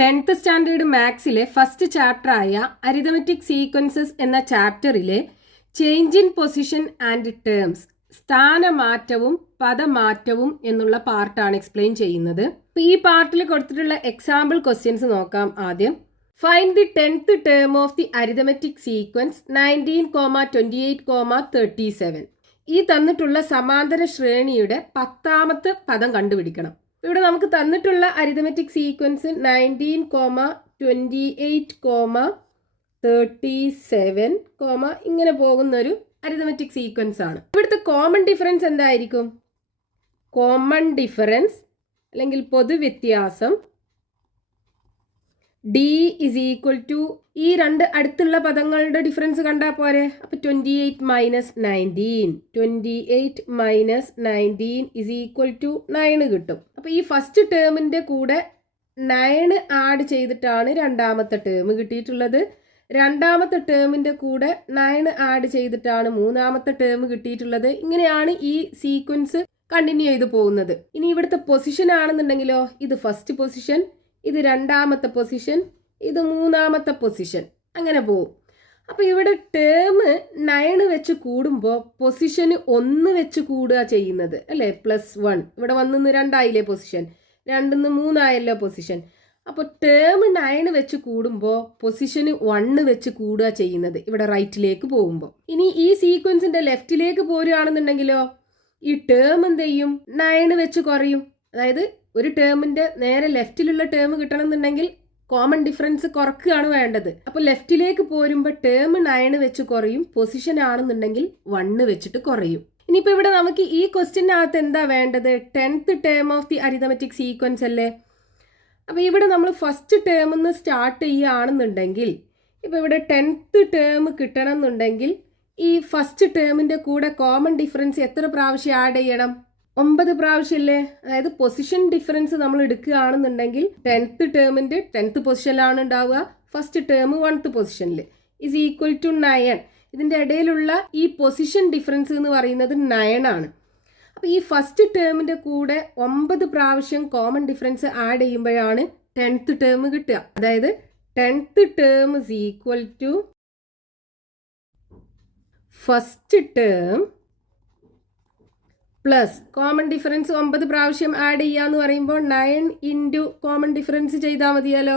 10th standard മാത്സിലെ first chapter ആയ arithmetic sequences എന്ന ചാപ്റ്ററിലെ change in position and terms, സ്ഥാനമാറ്റവും പദമാറ്റവും എന്നുള്ള പാർട്ടാണ് എക്സ്പ്ലെയിൻ ചെയ്യുന്നത്. ഈ പാർട്ടിൽ കൊടുത്തിട്ടുള്ള എക്സാമ്പിൾ ക്വസ്റ്റ്യൻസ് നോക്കാം. ആദ്യം find the 10th term of the arithmetic sequence 19,28,37. ഈ തന്നിട്ടുള്ള സമാന്തര ശ്രേണിയുടെ 10ാമത്തെ പദം കണ്ടുപിടിക്കണം. ഇവിടെ നമുക്ക് തന്നിട്ടുള്ള അരിതമെറ്റിക് സീക്വൻസ് 19,28,37, ഇങ്ങനെ പോകുന്നൊരു അരിതമെറ്റിക് സീക്വൻസ് ആണ്. ഇവിടുത്തെ കോമൺ ഡിഫറൻസ് എന്തായിരിക്കും? കോമൺ ഡിഫറൻസ് അല്ലെങ്കിൽ പൊതുവ്യത്യാസം d is equal to ഈ രണ്ട് അടുത്തുള്ള പദങ്ങളുടെ ഡിഫറൻസ് കണ്ടാൽ പോരെ. അപ്പോൾ 28 മൈനസ് 19 ഇസ് ഈക്വൽ ടു 9 കിട്ടും. അപ്പോൾ ഈ ഫസ്റ്റ് ടേമിൻ്റെ കൂടെ 9 ആഡ് ചെയ്തിട്ടാണ് രണ്ടാമത്തെ ടേം കിട്ടിയിട്ടുള്ളത്. രണ്ടാമത്തെ ടേമിൻ്റെ കൂടെ 9 ആഡ് ചെയ്തിട്ടാണ് മൂന്നാമത്തെ ടേം കിട്ടിയിട്ടുള്ളത്. ഇങ്ങനെയാണ് ഈ സീക്വൻസ് കണ്ടിന്യൂ ചെയ്ത് പോകുന്നത്. ഇനി ഇവിടുത്തെ പൊസിഷൻ ആണെന്നുണ്ടെങ്കിലോ, ഇത് ഫസ്റ്റ് പൊസിഷൻ, ഇത് രണ്ടാമത്തെ പൊസിഷൻ, ഇത് മൂന്നാമത്തെ പൊസിഷൻ, അങ്ങനെ പോവും. അപ്പോൾ ഇവിടെ ടേം 9 വെച്ച് കൂടുമ്പോൾ പൊസിഷന് 1 വെച്ച് കൂടുക ചെയ്യുന്നത് അല്ലേ. +1 ഇവിടെ വന്നിന്ന് 2 ആയില്ലേ പൊസിഷൻ, 2 3 ആയല്ലോ പൊസിഷൻ. അപ്പോൾ ടേം 9 വെച്ച് കൂടുമ്പോൾ പൊസിഷന് 1 വെച്ച് കൂടുക ചെയ്യുന്നത് ഇവിടെ റൈറ്റിലേക്ക് പോകുമ്പോൾ. ഇനി ഈ സീക്വൻസിന്റെ ലെഫ്റ്റിലേക്ക് പോരുകയാണെന്നുണ്ടെങ്കിലോ, ഈ ടേം എന്ത് ചെയ്യും? 9 വെച്ച് കുറയും. അതായത് ഒരു ടേമിന്റെ നേരെ ലെഫ്റ്റിലുള്ള ടേം കിട്ടണമെന്നുണ്ടെങ്കിൽ കോമൺ ഡിഫറൻസ് കുറക്കുകയാണ് വേണ്ടത്. അപ്പോൾ ലെഫ്റ്റിലേക്ക് പോരുമ്പോൾ ടേം 9 വെച്ച് കുറയും, പൊസിഷൻ ആണെന്നുണ്ടെങ്കിൽ 1 വെച്ചിട്ട് കുറയും. ഇനിയിപ്പോൾ ഇവിടെ നമുക്ക് ഈ ക്വസ്റ്റ്യനകത്ത് എന്താ വേണ്ടത്? 10th term of the arithmetic sequence അല്ലേ. അപ്പോൾ ഇവിടെ നമ്മൾ ഫസ്റ്റ് ടേമിൽ നിന്ന് സ്റ്റാർട്ട് ചെയ്യുകയാണെന്നുണ്ടെങ്കിൽ, ഇപ്പോൾ ഇവിടെ 10th ടേം കിട്ടണം എന്നുണ്ടെങ്കിൽ ഈ ഫസ്റ്റ് ടേമിൻ്റെ കൂടെ കോമൺ ഡിഫറൻസ് എത്ര പ്രാവശ്യം ആഡ് ചെയ്യണം? 9 പ്രാവശ്യമല്ലേ. അതായത് പൊസിഷൻ ഡിഫറൻസ് നമ്മൾ എടുക്കുകയാണെന്നുണ്ടെങ്കിൽ 10th ടേമിൻ്റെ 10th പൊസിഷനിലാണ് ഉണ്ടാവുക, ഫസ്റ്റ് ടേം 1th പൊസിഷനിൽ ഇസ് ഈക്വൽ ടു 9. ഇതിൻ്റെ ഇടയിലുള്ള ഈ പൊസിഷൻ ഡിഫറൻസ് എന്ന് പറയുന്നത് 9 ആണ്. അപ്പോൾ ഈ ഫസ്റ്റ് ടേമിൻ്റെ കൂടെ 9 പ്രാവശ്യം കോമൺ ഡിഫറൻസ് ആഡ് ചെയ്യുമ്പോഴാണ് 10th ടേം കിട്ടുക. അതായത് 10th term is equal to first term plus common difference 9 പ്രാവശ്യം ആഡ് ചെയ്യാന്ന് പറയുമ്പോൾ 9 ഇൻറ്റു കോമൺ ഡിഫറൻസ് ചെയ്താൽ മതിയാലോ.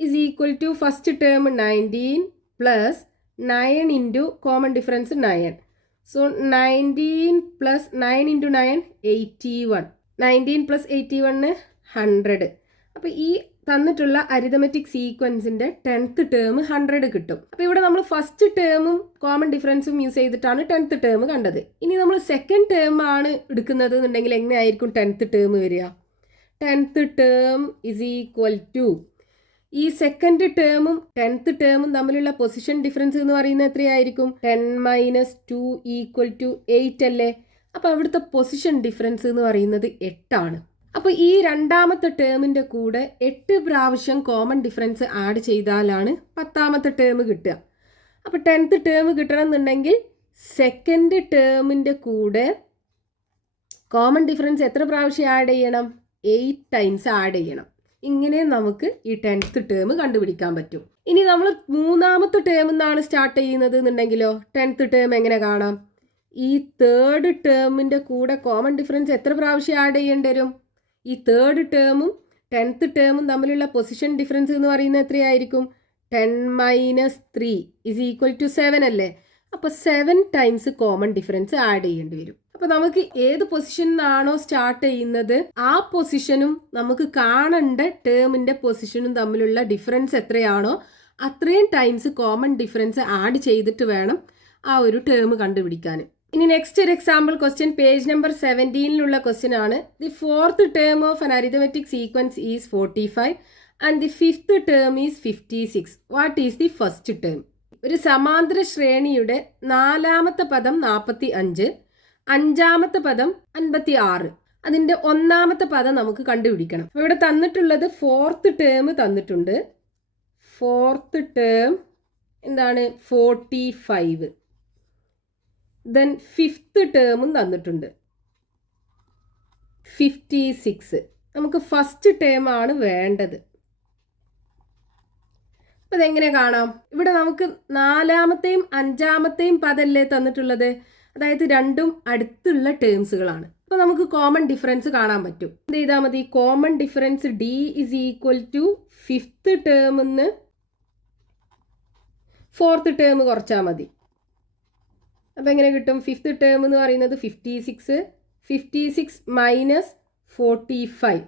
Is equal to first term 19 plus 9 into common difference 9. So 19 plus 9 into 9 81. 19 plus 81 100. അപ്പോൾ ഈ തന്നിട്ടുള്ള അരിതമെറ്റിക് സീക്വൻസിന്റെ 10th ടേം 100 കിട്ടും. അപ്പോൾ ഇവിടെ നമ്മൾ ഫസ്റ്റ് ടേമും കോമൺ ഡിഫറൻസും യൂസ് ചെയ്തിട്ടാണ് 10th ടേം കണ്ടത്. ഇനി നമ്മൾ സെക്കൻഡ് ടേം ആണ് എടുക്കുന്നത് എന്നുണ്ടെങ്കിൽ എങ്ങനെയായിരിക്കും 10th ടേം വരിക? 10th term is equal to ഈ സെക്കൻഡ് ടേമും 10th ടേമും തമ്മിലുള്ള പൊസിഷൻ ഡിഫറൻസ് എന്ന് പറയുന്നത് എത്രയായിരിക്കും? 10 മൈനസ് 2 ഈക്വൽ ടു 8 അല്ലേ. അപ്പോൾ അവിടുത്തെ പൊസിഷൻ ഡിഫറൻസ് എന്ന് പറയുന്നത് 8 ആണ്. അപ്പോൾ ഈ രണ്ടാമത്തെ ടേമിൻ്റെ കൂടെ 8 പ്രാവശ്യം കോമൺ ഡിഫറൻസ് ആഡ് ചെയ്താലാണ് 10ാമത്തെ ടേം കിട്ടുക. അപ്പോൾ 10th ടേം കിട്ടണം എന്നുണ്ടെങ്കിൽ സെക്കൻഡ് ടേമിൻ്റെ കൂടെ കോമൺ ഡിഫറൻസ് എത്ര പ്രാവശ്യം ആഡ് ചെയ്യണം? 8 ടൈംസ് ആഡ് ചെയ്യണം. ഇങ്ങനെ നമുക്ക് ഈ 10th ടേം കണ്ടുപിടിക്കാൻ പറ്റും. ഇനി നമ്മൾ മൂന്നാമത്തെ ടേമിൽ നിന്നാണ് സ്റ്റാർട്ട് ചെയ്യുന്നത് എന്നുണ്ടെങ്കിലോ 10th ടേം എങ്ങനെ കാണാം? ഈ തേർഡ് ടേമിൻ്റെ കൂടെ കോമൺ ഡിഫറൻസ് എത്ര പ്രാവശ്യം ആഡ് ചെയ്യേണ്ടി വരും? ഈ തേർഡ് ടേമും 10th ടേമും തമ്മിലുള്ള പൊസിഷൻ ഡിഫറൻസ് എന്ന് പറയുന്നത് എത്രയായിരിക്കും? 10 മൈനസ് 3 ഇസ് ഈക്വൽ ടു 7 അല്ലേ. അപ്പോൾ 7 ടൈംസ് കോമൺ ഡിഫറൻസ് ആഡ് ചെയ്യേണ്ടി വരും. അപ്പോൾ നമുക്ക് ഏത് പൊസിഷനിലാണോ സ്റ്റാർട്ട് ചെയ്യുന്നത് ആ പൊസിഷനും നമുക്ക് കാണേണ്ട ടേമിൻ്റെ പൊസിഷനും തമ്മിലുള്ള ഡിഫറൻസ് എത്രയാണോ അത്രയും ടൈംസ് കോമൺ ഡിഫറൻസ് ആഡ് ചെയ്തിട്ട് വേണം ആ ഒരു ടേം കണ്ടുപിടിക്കാൻ. ഇനി നെക്സ്റ്റ് ഒരു എക്സാമ്പിൾ ക്വസ്റ്റ്യൻ പേജ് നമ്പർ 17ലുള്ള ക്വസ്റ്റ്യൻ ആണ്. The 4th term of an arithmetic sequence is 45 and the 5th term is 56. What is the first term? ഒരു സമാന്തര ശ്രേണിയുടെ 4ാമത്തെ പദം 45, 5ാമത്തെ പദം 56. അതിൻ്റെ 1ാമത്തെ പദം നമുക്ക് കണ്ടുപിടിക്കണം. ഇവിടെ തന്നിട്ടുള്ളത് 4th ടേം തന്നിട്ടുണ്ട്. 4th ടേം എന്താണ്? 45. ദെൻ 5th ടേമും തന്നിട്ടുണ്ട് 56. നമുക്ക് ഫസ്റ്റ് ടേം ആണ് വേണ്ടത്. അപ്പം അതെങ്ങനെ കാണാം? ഇവിടെ നമുക്ക് 4ാമത്തെയും 5ാമത്തെയും പദമല്ലേ തന്നിട്ടുള്ളത്, അതായത് രണ്ടും അടുത്തുള്ള ടേംസുകളാണ്. അപ്പോൾ നമുക്ക് കോമൺ ഡിഫറൻസ് കാണാൻ പറ്റും. എന്ത് ചെയ്താൽ മതി? Common difference d is equal to 5th ടേമിന്ന് 4th ടേം കുറച്ചാൽ മതി. അപ്പോൾ എങ്ങനെ കിട്ടും? 5th ടേം എന്ന് പറയുന്നത് 56 മൈനസ് 45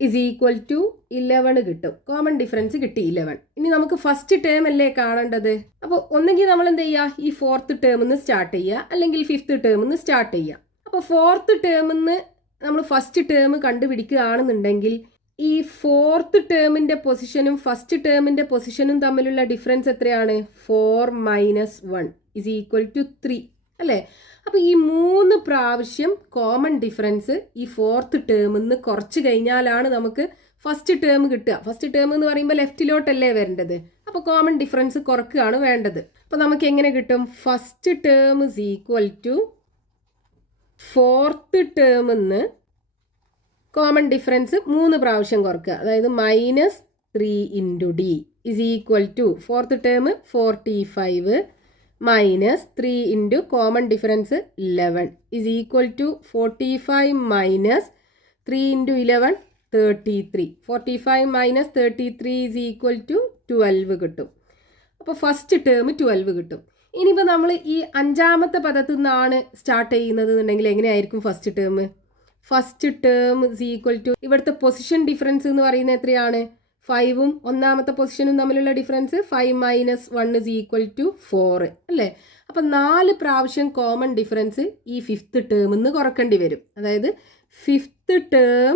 ഇസ് ഈക്വൽ ടു 11 കിട്ടും. കോമൺ ഡിഫറൻസ് കിട്ടി 11. ഇനി നമുക്ക് ഫസ്റ്റ് ടേം അല്ലേ കാണേണ്ടത്. അപ്പോൾ ഒന്നെങ്കിൽ നമ്മൾ എന്ത് ചെയ്യുക? ഈ 4th ടേമിന്ന് സ്റ്റാർട്ട് ചെയ്യുക, അല്ലെങ്കിൽ 5th ടേമിന്ന് സ്റ്റാർട്ട് ചെയ്യുക. അപ്പോൾ 4th ടേമിന്ന് നമ്മൾ ഫസ്റ്റ് ടേം കണ്ടുപിടിക്കുകയാണെന്നുണ്ടെങ്കിൽ ഈ 4th ടേമിൻ്റെ പൊസിഷനും ഫസ്റ്റ് ടേമിൻ്റെ പൊസിഷനും തമ്മിലുള്ള ഡിഫറൻസ് എത്രയാണ്? 4 മൈനസ് 1 ഇസ് ഈക്വൽ ടു 3 അല്ലേ? അപ്പോൾ ഈ 3 പ്രാവശ്യം കോമൺ ഡിഫറൻസ് ഈ 4th ടേമിൽ നിന്ന് കുറച്ച് കഴിഞ്ഞാലാണ് നമുക്ക് ഫസ്റ്റ് ടേം കിട്ടുക. ഫസ്റ്റ് ടേം എന്ന് പറയുമ്പോൾ ലെഫ്റ്റിലോട്ടല്ലേ വരേണ്ടത്. അപ്പോൾ കോമൺ ഡിഫറൻസ് കുറക്കുകയാണ് വേണ്ടത്. അപ്പോൾ നമുക്ക് എങ്ങനെ കിട്ടും? First term is equal to 4th ടേമിൽ നിന്ന് കോമൺ ഡിഫറൻസ് 3 പ്രാവശ്യം കുറക്കുക, അതായത് minus 3 into d is equal to 4th term 45 minus 3 into common difference 11 is equal to 45 minus 3 into 11 33. 45 minus 33 is equal to 12 കിട്ടും. അപ്പോൾ ഫസ്റ്റ് ടേം 12 കിട്ടും. ഇനിയിപ്പോൾ നമ്മൾ ഈ 5ാമത്തെ പദത്തിൽ നിന്നാണ് സ്റ്റാർട്ട് ചെയ്യുന്നത് എന്നുണ്ടെങ്കിൽ എങ്ങനെയായിരിക്കും first term? First term is equal to ഇവിടുത്തെ പൊസിഷൻ ഡിഫറൻസ് എന്ന് പറയുന്നത് എത്രയാണ്? 5ഉം 1ാമത്തെ പൊസിഷനും തമ്മിലുള്ള difference 5 minus 1 is equal to 4 അല്ലേ? അപ്പം 4 പ്രാവശ്യം കോമൺ ഡിഫറൻസ് ഈ 5th ടേമിൽ നിന്ന് കുറക്കേണ്ടി വരും. അതായത് 5th ടേം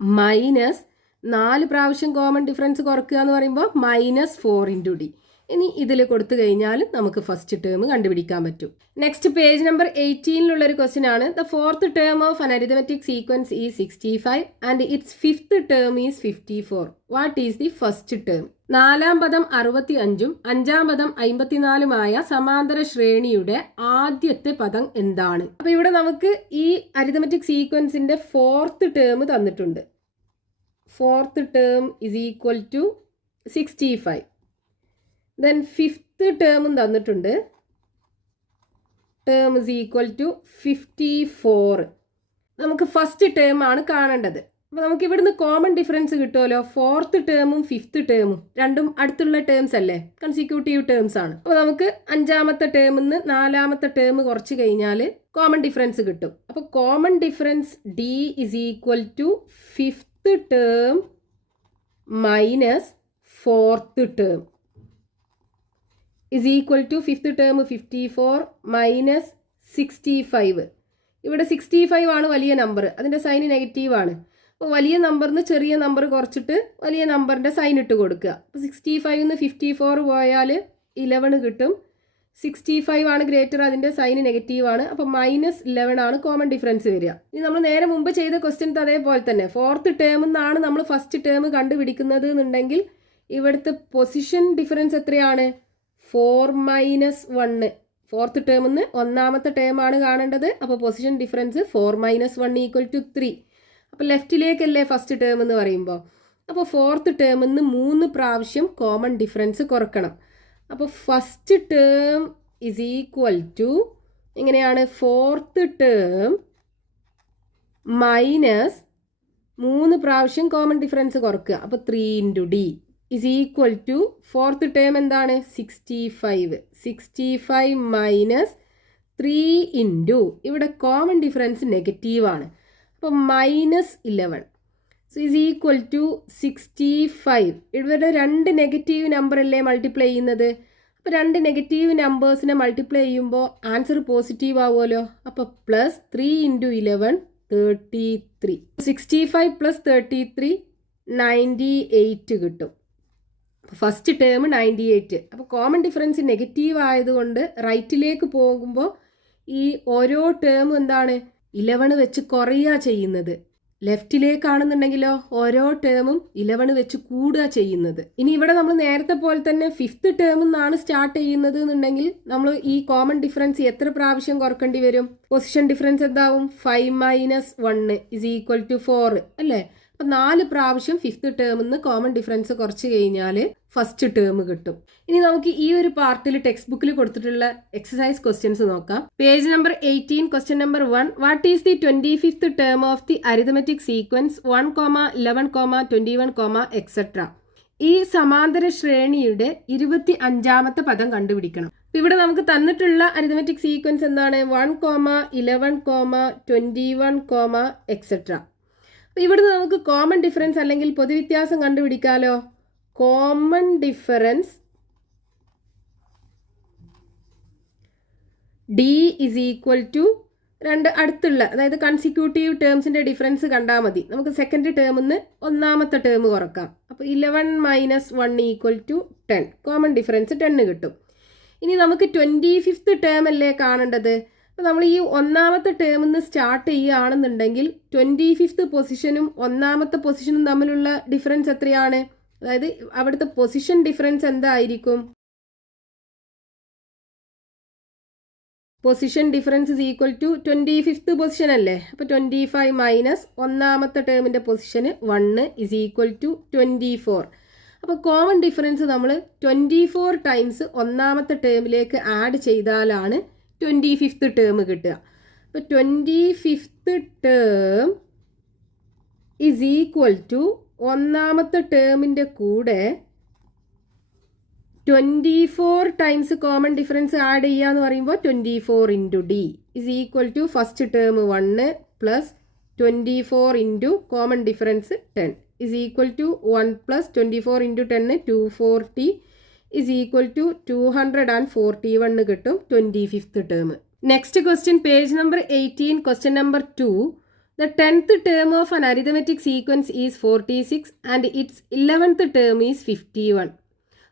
മൈനസ് 4 പ്രാവശ്യം കോമൺ ഡിഫറൻസ് കുറക്കുക എന്ന് പറയുമ്പോൾ മൈനസ് 4 ഇൻറ്റു ഡി. ഇനി ഇതിൽ കൊടുത്തു കഴിഞ്ഞാൽ നമുക്ക് ഫസ്റ്റ് ടേം കണ്ടുപിടിക്കാൻ പറ്റും. നെക്സ്റ്റ് പേജ് നമ്പർ 18-ലുള്ളൊരു ക്വസ്റ്റ്യൻ ആണ്. The 4th term of an arithmetic sequence is 65 and it's 5th term is 54. What is the first term? 4ാം പദം 65ഉം 5ാം പദം 54ഉമായ സമാന്തര ശ്രേണിയുടെ ആദ്യത്തെ പദം എന്താണ്? അപ്പോൾ ഇവിടെ നമുക്ക് ഈ അരിതമെറ്റിക് സീക്വൻസിന്റെ 4th ടേം തന്നിട്ടുണ്ട്. 4th term is equal to 65. Then 5th ടേമും തന്നിട്ടുണ്ട്. Term is equal to 54. നമുക്ക് ഫസ്റ്റ് ടേം ആണ് കാണേണ്ടത്. അപ്പോൾ നമുക്ക് ഇവിടുന്ന് കോമൺ ഡിഫറൻസ് കിട്ടുമല്ലോ. 4th ടേമും 5th ടേമും രണ്ടും അടുത്തുള്ള ടേംസ് അല്ലേ, കൺസിക്യൂട്ടീവ് ടേംസ് ആണ്. അപ്പോൾ നമുക്ക് 5ാമത്തെ ടേമിൽ നിന്ന് 4ാമത്തെ ടേം കുറച്ച് കഴിഞ്ഞാൽ കോമൺ ഡിഫറൻസ് കിട്ടും. അപ്പോൾ common difference d is equal to 5th term minus 4th term is equal to 5th term 54 minus 65. ഇവിടെ 65 ആണ് വലിയ നമ്പർ, അതിൻ്റെ സൈൻ നെഗറ്റീവ് ആണ്. അപ്പോൾ വലിയ നമ്പറിന് ചെറിയ നമ്പർ കുറച്ചിട്ട് വലിയ നമ്പറിൻ്റെ സൈൻ ഇട്ട് കൊടുക്കുക. അപ്പോൾ 65 നിന്ന് 54 പോയാൽ 11 കിട്ടും. 65 ആണ് ഗ്രേറ്റർ, അതിൻ്റെ സൈൻ നെഗറ്റീവ് ആണ്. അപ്പോൾ മൈനസ് 11 ആണ് കോമൺ ഡിഫറൻസ് വരിക. ഇനി നമ്മൾ നേരെ മുമ്പ് ചെയ്ത ക്വസ്റ്റ്യൻ അതേപോലെ തന്നെ 4th ടേമിൽ നിന്നാണ് നമ്മൾ ഫസ്റ്റ് ടേം കണ്ടുപിടിക്കുന്നത് എന്നുണ്ടെങ്കിൽ ഇവിടുത്തെ പൊസിഷൻ ഡിഫറൻസ് എത്രയാണ്? 4 മൈനസ് 1. 4th ടേമിൽ നിന്ന് 1ാമത്തെ ടേമാണ് കാണേണ്ടത്. അപ്പോൾ position difference 4 minus 1 equal to 3. അപ്പോൾ ലെഫ്റ്റിലേക്കല്ലേ ഫസ്റ്റ് ടേം എന്ന് പറയുമ്പോൾ. അപ്പോൾ 4th ടേമിൽ നിന്ന് 3 പ്രാവശ്യം കോമൺ ഡിഫറൻസ് കുറക്കണം. അപ്പോൾ first term is equal to എങ്ങനെയാണ്? 4th ടേം മൈനസ് 3 പ്രാവശ്യം കോമൺ ഡിഫറൻസ് കുറക്കുക. അപ്പോൾ 3 into d is equal to 4th term എന്താണ്? 65. 65 മൈനസ് 3 ഇൻറ്റു ഇവിടെ കോമൺ ഡിഫറൻസ് നെഗറ്റീവാണ്, അപ്പോൾ minus 11. So is equal to 65. ഇവിടെ 2 നെഗറ്റീവ് നമ്പർ അല്ലേ മൾട്ടിപ്ലൈ ചെയ്യുന്നത്. അപ്പോൾ 2 നെഗറ്റീവ് നമ്പേഴ്സിനെ മൾട്ടിപ്ലൈ ചെയ്യുമ്പോൾ ആൻസർ പോസിറ്റീവ് ആവുമല്ലോ. അപ്പോൾ പ്ലസ് 3 ഇൻറ്റു 11 33. 65 പ്ലസ് 33 98 കിട്ടും. First term 98. അപ്പോൾ കോമൺ ഡിഫറൻസ് നെഗറ്റീവ് ആയതുകൊണ്ട് റൈറ്റിലേക്ക് പോകുമ്പോൾ ഈ ഓരോ ടേമും എന്താണ്? 11 വെച്ച് കുറയുക ചെയ്യുന്നത്. ലെഫ്റ്റിലേക്കാണെന്നുണ്ടെങ്കിലോ ഓരോ ടേമും 11 വെച്ച് കൂടുക ചെയ്യുന്നത്. ഇനി ഇവിടെ നമ്മൾ നേരത്തെ പോലെ തന്നെ 5th ടേമിൽ നിന്നാണ് സ്റ്റാർട്ട് ചെയ്യുന്നത് എന്നുണ്ടെങ്കിൽ നമ്മൾ ഈ കോമൺ ഡിഫറൻസ് എത്ര പ്രാവശ്യം കുറക്കേണ്ടി വരും? പൊസിഷൻ ഡിഫറൻസ് എന്താവും? 5 മൈനസ് 1 ഇസ് ഈക്വൽ ടു 4 അല്ലേ? അപ്പോൾ 4 പ്രാവശ്യം ഫിഫ്ത്ത് ടേമിൽ നിന്ന് കോമൺ ഡിഫറൻസ് കുറച്ച് കഴിഞ്ഞാൽ ഫസ്റ്റ് ടേം കിട്ടും. ഇനി നമുക്ക് ഈ ഒരു പാർട്ടിൽ ടെക്സ്റ്റ് ബുക്കിൽ കൊടുത്തിട്ടുള്ള എക്സസൈസ് ക്വസ്റ്റ്യൻസ് നോക്കാം. Page number 18, question number 1. What is the 25th term of the arithmetic sequence 1, 11, 21, etcetera? ഈ സമാന്തര ശ്രേണിയുടെ 25ാമത്തെ പദം കണ്ടുപിടിക്കണം. ഇവിടെ നമുക്ക് തന്നിട്ടുള്ള അരിതമെറ്റിക് സീക്വൻസ് എന്താണ്? 1, 11, 21, എക്സെട്ര. ഇവിടുന്ന് നമുക്ക് കോമൺ ഡിഫറൻസ് അല്ലെങ്കിൽ പൊതുവ്യത്യാസം കണ്ടുപിടിക്കാലോ. Common difference d is equal to രണ്ട് അടുത്തുള്ള, അതായത് കൺസിക്യൂട്ടീവ് ടേംസിൻ്റെ ഡിഫറൻസ് കണ്ടാൽ മതി. നമുക്ക് സെക്കൻഡ് ടേമിൽ നിന്ന് ഒന്നാമത്തെ ടേം കുറക്കാം. അപ്പോൾ 11 - 1 = 10. കോമൺ ഡിഫറൻസ് 10 കിട്ടും. ഇനി നമുക്ക് 25th ടേം അല്ലേ കാണേണ്ടത്. അപ്പോൾ നമ്മൾ ഈ ഒന്നാമത്തെ ടേമിൽ നിന്ന് സ്റ്റാർട്ട് ചെയ്യുകയാണെന്നുണ്ടെങ്കിൽ 25th പൊസിഷനും ഒന്നാമത്തെ പൊസിഷനും തമ്മിലുള്ള ഡിഫറൻസ് എത്രയാണ്? അതായത് അവിടുത്തെ പൊസിഷൻ ഡിഫറൻസ് എന്തായിരിക്കും? Position difference is equal to 25th position അല്ലേ. അപ്പോൾ 25 - ഒന്നാമത്തെ ടേമിൻ്റെ പൊസിഷന് 1 ഇസ് ഈക്വൽ ടു 24. അപ്പോൾ കോമൺ ഡിഫറൻസ് നമ്മൾ 24 ടൈംസ് ഒന്നാമത്തെ ടേമിലേക്ക് ആഡ് ചെയ്താലാണ് 25th ടേം കിട്ടുക. അപ്പോൾ 25th term is equal to ഒന്നാമത്തെ ടേമിൻ്റെ കൂടെ 24 ടൈംസ് കോമൺ ഡിഫറൻസ് ആഡ് ചെയ്യുക എന്ന് പറയുമ്പോൾ 24 × d is equal to first term 1 plus 24 into common difference 10 is equal to 1 plus 24 × 10 240 is equal to 241 കിട്ടും 25th term. Next question, page number 18, question number 2. The 10th term of an arithmetic sequence is 46 and its 11th term is 51.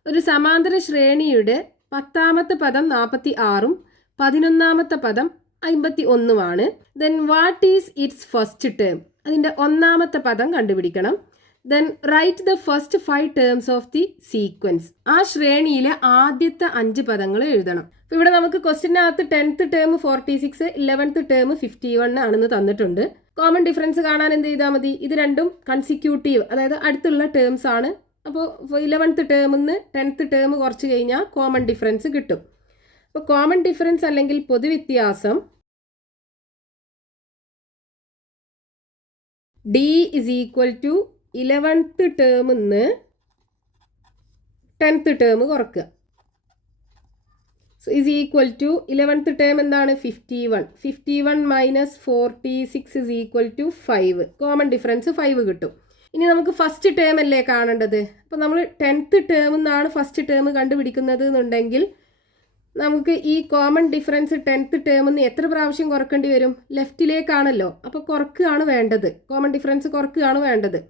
ഒരു സമാന്തര ശ്രേണിയുടെ 10ാമത്തെ പദം 46ഉം 11ാമത്തെ പദം 51മാണ്. Then what is its first term? അതിൻ്റെ ഒന്നാമത്തെ പദം കണ്ടുപിടിക്കണം. Then write the first 5 terms of the sequence. ആ ശ്രേണിയിലെ ആദ്യത്തെ 5 പദങ്ങൾ എഴുതണം. അപ്പോൾ ഇവിടെ നമുക്ക് ക്വസ്റ്റ്യനകത്ത് 10th ടേം 46, 11th ടേം 51 ആണെന്ന് തന്നിട്ടുണ്ട്. കോമൺ ഡിഫറൻസ് കാണാൻ എന്ത് ചെയ്താൽ മതി? ഇത് രണ്ടും കൺസിക്യൂട്ടീവ്, അതായത് അടുത്തുള്ള ടേംസ് ആണ്. അപ്പോൾ 11th ടേമിൽ നിന്ന് 10th ടേം കുറച്ച് കഴിഞ്ഞാൽ കോമൺ ഡിഫറൻസ് കിട്ടും. അപ്പോൾ കോമൺ ഡിഫറൻസ് അല്ലെങ്കിൽ പൊതുവ്യത്യാസം d is equal to 11th ടേമിൽ നിന്ന് 10th ടേം കുറക്കുക. So is equal to 11th term എന്താണ്? 51. 51 - 46 is equal to 5. Common difference 5 കിട്ടും. ഇനി നമുക്ക് ഫസ്റ്റ് ടേം അല്ലേ കാണേണ്ടത്. അപ്പോൾ നമ്മൾ 10th ടേമിൽ നിന്നാണ് ഫസ്റ്റ് ടേം കണ്ടുപിടിക്കുന്നത് എന്നുണ്ടെങ്കിൽ നമുക്ക് ഈ കോമൺ ഡിഫറൻസ് 10th ടേമിൽ നിന്ന് എത്ര പ്രാവശ്യം കുറക്കേണ്ടി വരും? ലെഫ്റ്റിലേക്കാണല്ലോ, അപ്പോൾ കുറക്കുകയാണ് വേണ്ടത്. കോമൺ ഡിഫറൻസ് കുറക്കുകയാണ് വേണ്ടത്.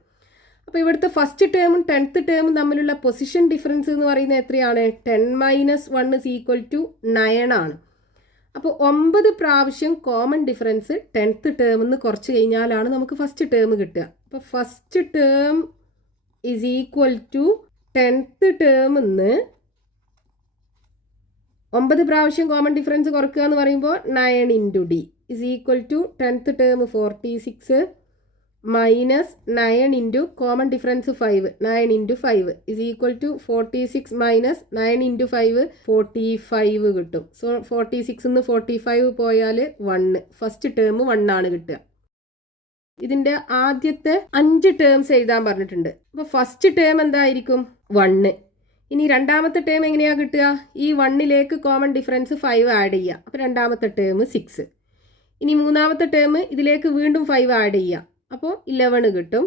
അപ്പോൾ ഇവിടുത്തെ ഫസ്റ്റ് ടേമും 10th ടേമും തമ്മിലുള്ള പൊസിഷൻ ഡിഫറൻസ് എന്ന് പറയുന്നത് എത്രയാണ്? 10 - 1 ഇസ് ഈക്വൽ ടു 9 ആണ്. അപ്പോൾ 9 പ്രാവശ്യം കോമൺ ഡിഫറൻസ് 10th ടേമിൽ നിന്ന് കുറച്ച് കഴിഞ്ഞാലാണ് നമുക്ക് ഫസ്റ്റ് ടേം കിട്ടുക. അപ്പോൾ first term is equal to 10th ടേമിൽ നിന്ന് 9 പ്രാവശ്യം കോമൺ ഡിഫറൻസ് കുറക്കുക എന്ന് പറയുമ്പോൾ 9 × d is equal to 10th term 46 minus 9 into common difference 5, 9 × 5 is equal to 46 minus 9 × 5 45 കിട്ടും. സോ 46 നിന്ന് 45 പോയാൽ 1, ഫസ്റ്റ് ടേം 1 ആണ് കിട്ടുക. ഇതിൻ്റെ ആദ്യത്തെ 5 ടേംസ് എഴുതാൻ പറഞ്ഞിട്ടുണ്ട്. അപ്പോൾ ഫസ്റ്റ് ടേം എന്തായിരിക്കും? 1. ഇനി രണ്ടാമത്തെ ടേം എങ്ങനെയാണ് കിട്ടുക? ഈ 1ലേക്ക് കോമൺ ഡിഫറൻസ് 5 ആഡ് ചെയ്യുക. അപ്പോൾ രണ്ടാമത്തെ ടേം 6. ഇനി മൂന്നാമത്തെ ടേം ഇതിലേക്ക് വീണ്ടും 5 ആഡ് ചെയ്യുക. അപ്പോൾ 11 കിട്ടും.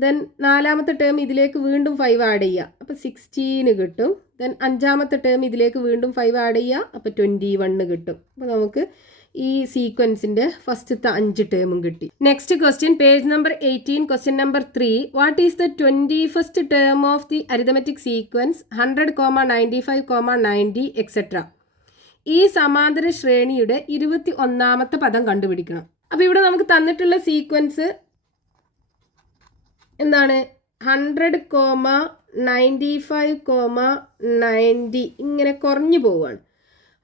ദെൻ നാലാമത്തെ ടേം ഇതിലേക്ക് വീണ്ടും 5 ആഡ് ചെയ്യുക. അപ്പോൾ 16 കിട്ടും. ദെൻ അഞ്ചാമത്തെ ടേം ഇതിലേക്ക് വീണ്ടും 5 ആഡ് ചെയ്യുക. അപ്പോൾ 21 കിട്ടും. അപ്പോൾ നമുക്ക് ഈ സീക്വൻസിൻ്റെ ഫസ്റ്റത്തെ 5 ടേമും കിട്ടി. Next question, page number 18, question number 3. What is the 21st term of the arithmetic sequence 100, 95, 90, etcetera? ഈ സമാന്തര ശ്രേണിയുടെ 21ാമത്തെ പദം കണ്ടുപിടിക്കണം. അപ്പോൾ ഇവിടെ നമുക്ക് തന്നിട്ടുള്ള സീക്വൻസ് എന്താണ്? 100, 95, 90 ഇങ്ങനെ കുറഞ്ഞു പോവുകയാണ്.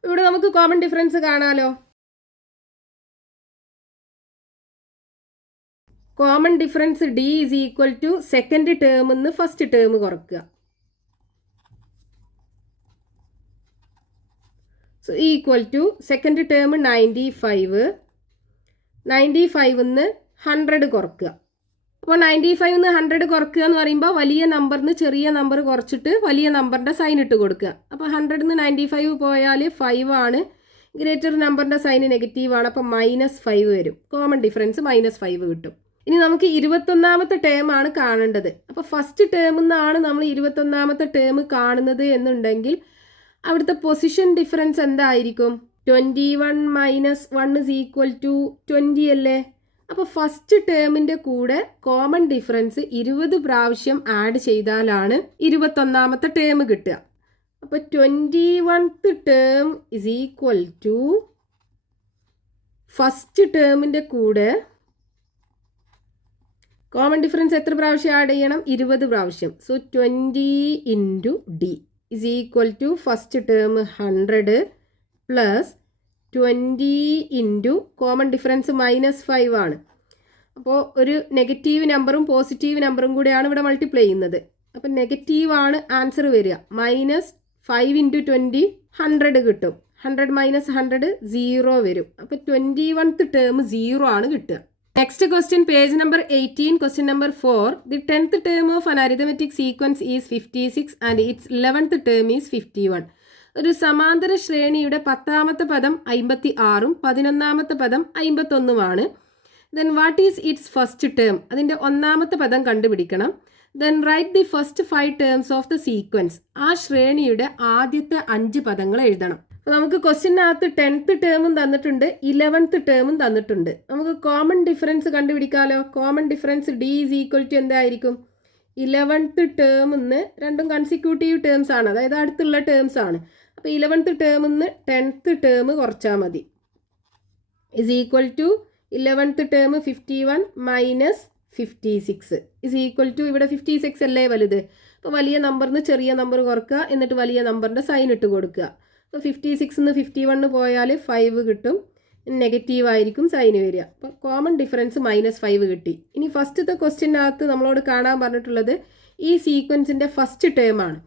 ഇവിടെ നമുക്ക് കോമൺ ഡിഫറൻസ് കാണാലോ. Common difference d is equal to second ടേമിൽ നിന്ന് ഫസ്റ്റ് ടേം കുറക്കുക. So equal to second term 95, 95 നിന്ന് 100 കുറക്കുക. അപ്പോൾ 95 നിന്ന് 100 കുറക്കുക എന്ന് പറയുമ്പോൾ വലിയ നമ്പറിന് ചെറിയ നമ്പർ കുറച്ചിട്ട് വലിയ നമ്പറിൻ്റെ സൈൻ ഇട്ട് കൊടുക്കുക. അപ്പോൾ 100 നിന്ന് 95 പോയാൽ 5 ആണ്. ഗ്രേറ്റർ നമ്പറിൻ്റെ സൈന് നെഗറ്റീവാണ്. അപ്പോൾ -5 വരും. കോമൺ ഡിഫറൻസ് -5 കിട്ടും. ഇനി നമുക്ക് 21ാമത്തെ ടേം ആണ് കാണേണ്ടത്. അപ്പോൾ ഫസ്റ്റ് ടേമിൽ നിന്നാണ് നമ്മൾ 21ാമത്തെ ടേം കാണുന്നത് എന്നുണ്ടെങ്കിൽ അവിടുത്തെ പൊസിഷൻ ഡിഫറൻസ് എന്തായിരിക്കും? 21 - 1 = 20 അല്ലേ? അപ്പോൾ ഫസ്റ്റ് ടേമിൻ്റെ കൂടെ കോമൺ ഡിഫറൻസ് 20 പ്രാവശ്യം ആഡ് ചെയ്താലാണ് 21ാമത്തെ ടേം കിട്ടുക. അപ്പോൾ 21th term is equal to first ടേമിൻ്റെ കൂടെ കോമൺ ഡിഫറൻസ് എത്ര പ്രാവശ്യം ആഡ് ചെയ്യണം? 20 പ്രാവശ്യം. So 20 × d is equal to first term 100 plus 20 × common difference -5 ആണ്. അപ്പോൾ ഒരു നെഗറ്റീവ് നമ്പറും പോസിറ്റീവ് നമ്പറും കൂടെയാണ് ഇവിടെ മൾട്ടിപ്ലൈ ചെയ്യുന്നത്. അപ്പം നെഗറ്റീവ് ആണ് ആൻസർ വരിക. -5 × 20 100 കിട്ടും. 100 - 100 0 വരും. അപ്പോൾ 21th ടേം 0 ആണ് കിട്ടുക. Next question page number 18, question number 4. The 10th term of an arithmetic sequence is 56 and its 11th term is 51. ഒരു സമാന്തര ശ്രേണിയുടെ 10ാമത്തെ പദം 56ഉം 11ാമത്തെ പദം 51ഉമാണ്. Then what is its first term? അതിൻ്റെ 1ാമത്തെ പദം കണ്ടുപിടിക്കണം. Then write the first 5 terms of the sequence. ആ ശ്രേണിയുടെ ആദ്യത്തെ 5 പദങ്ങൾ എഴുതണം. അപ്പോൾ നമുക്ക് ക്വസ്റ്റ്യനകത്ത് 10th ടേമും തന്നിട്ടുണ്ട്, 11th ടേമും തന്നിട്ടുണ്ട്. നമുക്ക് കോമൺ ഡിഫറൻസ് കണ്ടുപിടിക്കാമല്ലോ. Common difference d is equal to എന്തായിരിക്കും? 11th ടേമിൽ നിന്ന് രണ്ടും കൺസിക്യൂട്ടീവ് ടേംസ് ആണ്, അതായത് അടുത്തുള്ള ടേംസ് ആണ്. അപ്പോൾ 11th ടേമിൽ നിന്ന് 10th ടേം കുറച്ചാൽ മതി. Is equal to 11th term 51 - 56 is equal to ഇവിടെ 56 അല്ലേ വലുത്. അപ്പോൾ വലിയ നമ്പറിന് ചെറിയ നമ്പർ കുറക്കുക, എന്നിട്ട് വലിയ നമ്പറിൻ്റെ സൈൻ ഇട്ട് കൊടുക്കുക. അപ്പോൾ 56 നിന്ന് 51 പോയാൽ 5 കിട്ടും. നെഗറ്റീവ് ആയിരിക്കും സൈന് വരിക. അപ്പോൾ കോമൺ ഡിഫറൻസ് -5 കിട്ടി. ഇനി ഫസ്റ്റത്തെ ക്വസ്റ്റ്യനകത്ത് നമ്മളോട് കാണാൻ പറഞ്ഞിട്ടുള്ളത് ഈ സീക്വൻസിൻ്റെ ഫസ്റ്റ് ടേം ആണ്.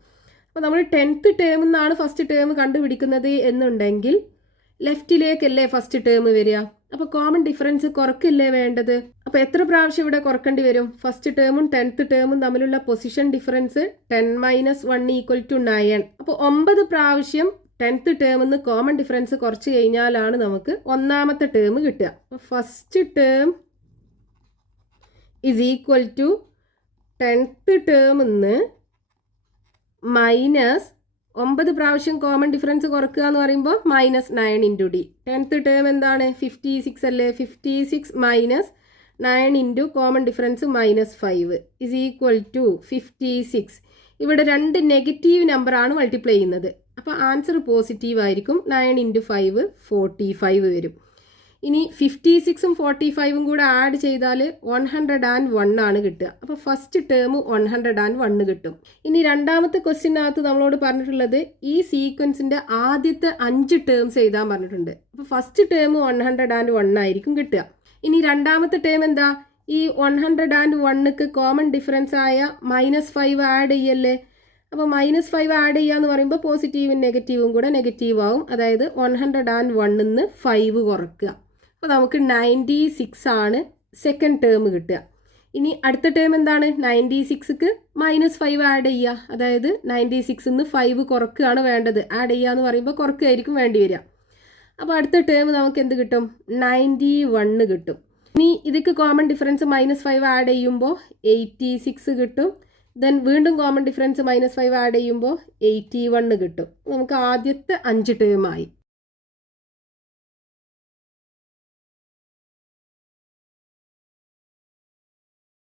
അപ്പോൾ നമ്മൾ 10th ടേമിൽ നിന്നാണ് ഫസ്റ്റ് ടേം കണ്ടുപിടിക്കുന്നത് എന്നുണ്ടെങ്കിൽ ലെഫ്റ്റിലേക്കല്ലേ ഫസ്റ്റ് ടേം വരിക. അപ്പോൾ കോമൺ ഡിഫറൻസ് കുറക്കില്ലേ വേണ്ടത്. അപ്പോൾ എത്ര പ്രാവശ്യം ഇവിടെ കുറക്കേണ്ടി വരും? ഫസ്റ്റ് ടേമും 10th ടേമും തമ്മിലുള്ള പൊസിഷൻ ഡിഫറൻസ് 10 - 1 = 9. അപ്പോൾ 9 പ്രാവശ്യം 10th ടേമിൽ നിന്ന് കോമൺ ഡിഫറൻസ് കുറച്ച് കഴിഞ്ഞാലാണ് നമുക്ക് 1ാമത്തെ ടേം കിട്ടുക. അപ്പോൾ first term is equal to 10th ടേമിൽ നിന്ന് -9 പ്രാവശ്യം കോമൺ ഡിഫറൻസ് കുറക്കുക എന്ന് പറയുമ്പോൾ -9 × d. 10th ടേം എന്താണ്? 56 അല്ലേ? 56 - 9 × common difference -5 is equal to 56. ഇവിടെ 2 നെഗറ്റീവ് നമ്പറാണ് മൾട്ടിപ്ലൈ ചെയ്യുന്നത്. അപ്പോൾ ആൻസർ പോസിറ്റീവ് ആയിരിക്കും. 9 × 5 45 വരും. ഇനി 56ഉം 45ഉം കൂടെ ആഡ് ചെയ്താൽ 101 ആണ് കിട്ടുക. അപ്പോൾ ഫസ്റ്റ് ടേം 101 കിട്ടും. ഇനി രണ്ടാമത്തെ ക്വസ്റ്റ്യനകത്ത് നമ്മളോട് പറഞ്ഞിട്ടുള്ളത് ഈ സീക്വൻസിൻ്റെ ആദ്യത്തെ 5 ടേംസ് എഴുതാൻ പറഞ്ഞിട്ടുണ്ട്. അപ്പോൾ ഫസ്റ്റ് ടേം 101 ആയിരിക്കും കിട്ടുക. ഇനി രണ്ടാമത്തെ ടേം എന്താ? ഈ 101ക്ക് കോമൺ ഡിഫറൻസ് ആയ -5 ആഡ് ചെയ്യല്ലേ. അപ്പോൾ -5 ആഡ് ചെയ്യുക എന്ന് പറയുമ്പോൾ പോസിറ്റീവും നെഗറ്റീവും കൂടെ നെഗറ്റീവ് ആവും. അതായത് 101 നിന്ന് 5 കുറക്കുക. അപ്പോൾ നമുക്ക് 96 ആണ് സെക്കൻഡ് ടേം കിട്ടുക. ഇനി അടുത്ത ടേം എന്താണ്? 96ക്ക് -5 ആഡ് ചെയ്യുക. അതായത് 96 നിന്ന് 5 കുറക്കുകയാണ് വേണ്ടത്. ആഡ് ചെയ്യുക എന്ന് പറയുമ്പോൾ കുറക്കുകയായിരിക്കും വേണ്ടി വരിക. അപ്പോൾ അടുത്ത ടേം നമുക്ക് എന്ത് കിട്ടും? 91 കിട്ടും. ഇനി ഇതിക്ക് കോമൺ ഡിഫറൻസ് -5 ആഡ് ചെയ്യുമ്പോൾ 86 കിട്ടും. ദെൻ വീണ്ടും കോമൺ ഡിഫറൻസ് -5 ആഡ് ചെയ്യുമ്പോൾ 81 കിട്ടും. നമുക്ക് ആദ്യത്തെ 5 ടേമായി.